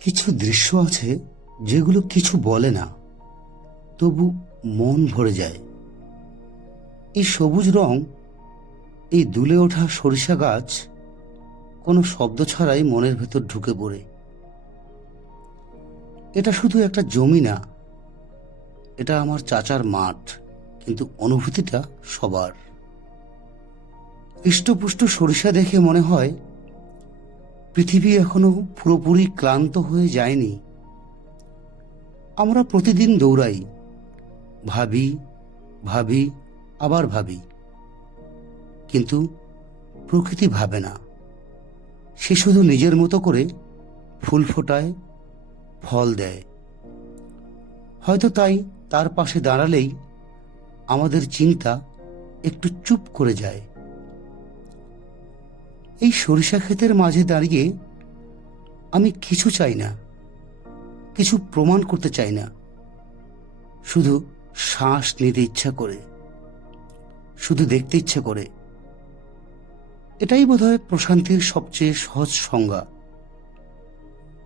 কিছু দৃশ্য আছে যেগুলো কিছু বলে না, তবু মন ভরে যায়। এই সবুজ রং, এই দুলে ওঠা সরিষা গাছ কোনো শব্দ ছাড়াই মনের ভেতর ঢুকে পড়ে। এটা শুধু একটা জমি না, এটা আমার চাচার মাঠ, কিন্তু অনুভূতিটা সবার। হৃষ্টপুষ্ট সরিষা দেখে মনে হয় পৃথিবী এখনো পুরোপুরি ক্লান্ত হয়ে যায়নি। আমরা প্রতিদিন দৌড়াই, ভাবি ভাবি আবার ভাবি, কিন্তু প্রকৃতি ভাবে না। সে শুধু নিজের মতো করে ফুল ফোটায়, ফল দেয়। হয়তো তাই তার পাশে দাঁড়ালেই আমাদের চিন্তা একটু চুপ করে যায়। এই সরিষা ক্ষেতের মাঝে দাঁড়িয়ে আমি কিছু চাই না, কিছু প্রমাণ করতে চাই না, শুধু শ্বাস নিতে ইচ্ছা করে, শুধু দেখতে ইচ্ছা করে। এটাই বোধহয় প্রশান্তির সবচেয়ে সহজ সংজ্ঞা।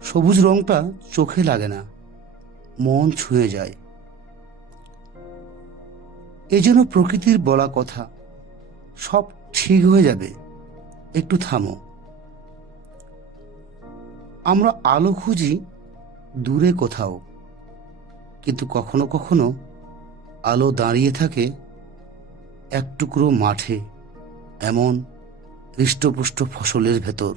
সবুজ রংটা চোখে লাগে না, মন ছুঁয়ে যায়। এই জন্য প্রকৃতির বলা কথা, সব ঠিক হয়ে যাবে, একটু থামো। আমরা আলো খুঁজি দূরে কোথাও, কিন্তু কখনো কখনো আলো দাঁড়িয়ে থাকে এক টুকরো মাঠে, এমন হৃষ্টপুষ্ট ফসলের ভেতর।